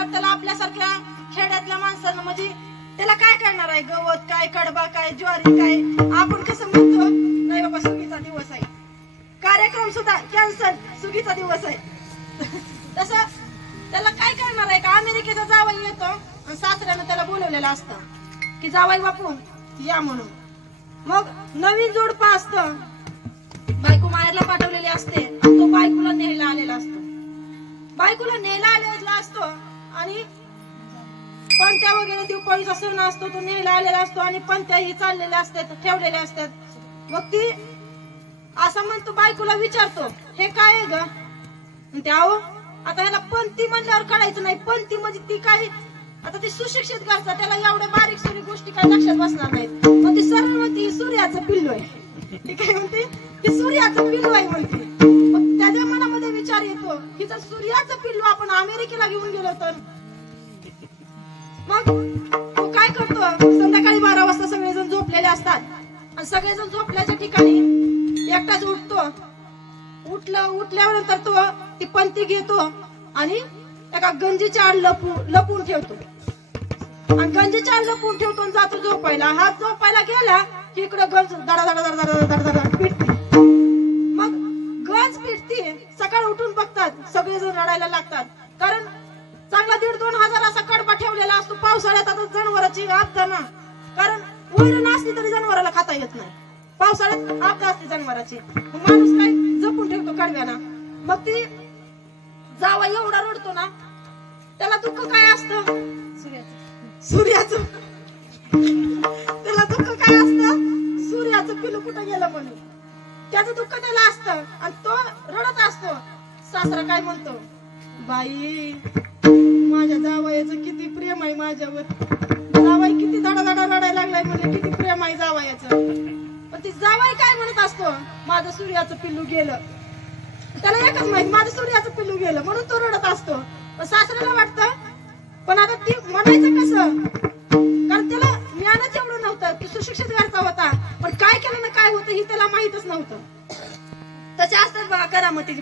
म्हटलं त्याला आपल्यासारख्या खेड्यातल्या माणसांना म्हणजे त्याला काय करणार आहे, गवत काय, कडबा काय, ज्वारी काय. आपण कसं म्हणतो, नाही बाबा सुगीचा दिवस आहे, कार्यक्रम सुद्धा कॅन्सल, सुगीचा दिवस आहे. तसं त्याला काय करणार आहे का, अमेरिकेचा जावई येतो आणि सासऱ्यानं त्याला बोलवलेलं असतं की जावई बापू या म्हणून. मग नवीन जोडपा असतं, बायको माहेरला पाठवलेली असते, तो बायकोला न्यायला आलेला असतो, बायकोला न्यायला आलेला असतो आणि पंत्या वगैरे दिवपाळीचा सण असतो, तो न्यायला आलेला असतो आणि पंत्याही चाललेल्या असतात, ठेवलेल्या असतात. मग ती असं म्हणतो, बायकोला विचारतो हे काय आहे ग, म्हणते अहो आता ह्याला पंती म्हणल्यावर कळायचं नाही, पंती म्हणजे ती काय, आता ती सुशिक्षित घरचा, त्याला एवढ्या बारीक सुरी गोष्टी काय लक्षात बसणार नाहीत. मग ती सरळ म्हणते सूर्याचं पिल्लू आहे. ती काय म्हणते, की सूर्याचं पिल्लू आहे म्हणते. मग त्याच्या मनामध्ये विचार येतो की जर सूर्याचं पिल्लू आपण अमेरिकेला घेऊन गेलो तर. मग तो काय करतो, संध्याकाळी 12 वाजता सगळेजण झोपलेले असतात आणि सगळेजण झोपल्याच्या ठिकाणी एकटाच उठतो. उठल्यानंतर तो ती पंती घेतो आणि एका गंजीच्या आड लपून ठेवतो आणि गंजीच्या आड लपून ठेवतो आणि जातो झोपायला. हा झोपायला गेला की इकडे गंज धडा धडा धडा धडा धडा धडा पिटते. मग गंज पिटते, सकाळ उठून बघतात सगळेजण रडायला लागतात, कारण चांगला 1,500-2,000 हजार असा कडबा ठेवलेला असतो. पावसाळ्यात आता जनावरांची आपदा ना, कारण वैरण असली तरी जनावराला खाता येत नाही, पावसाळ्यात आपदा असते जनावरांची. माणूस काय जपून ठेवतो कडव्याला. मग ती जावा एवढा रडतो ना, त्याला दुःख काय असतं, सूर्याचं. त्याला दुःख काय असतं, सूर्याचं पिलू कुठं गेलं म्हणून त्याचं दुःख त्याला असतं आणि तो रडत असतो. सासरा काय म्हणतो, बाई माझ्या जावयाचं किती प्रेम आहे माझ्यावर, जावाई किती धडा धडा रडायला लागलाय, म्हणजे किती प्रेम आहे जावयाचं. पण ती जावाई काय म्हणत असतो, माझं सूर्याचं पिल्लू गेलं. त्याला एकच माहित, माझं सूर्याचं पिल्लू गेलं, म्हणून तो रडत असतो. पण सासऱ्याला वाटतं, पण आता ती म्हणायचं कसं, कारण त्याला ज्ञानच एवढं नव्हतं, तो सुशिक्षित घरचा होता, पण काय केलं ना काय होतं ही त्याला माहितच नव्हतं. तसे असतात बघा करामतीची.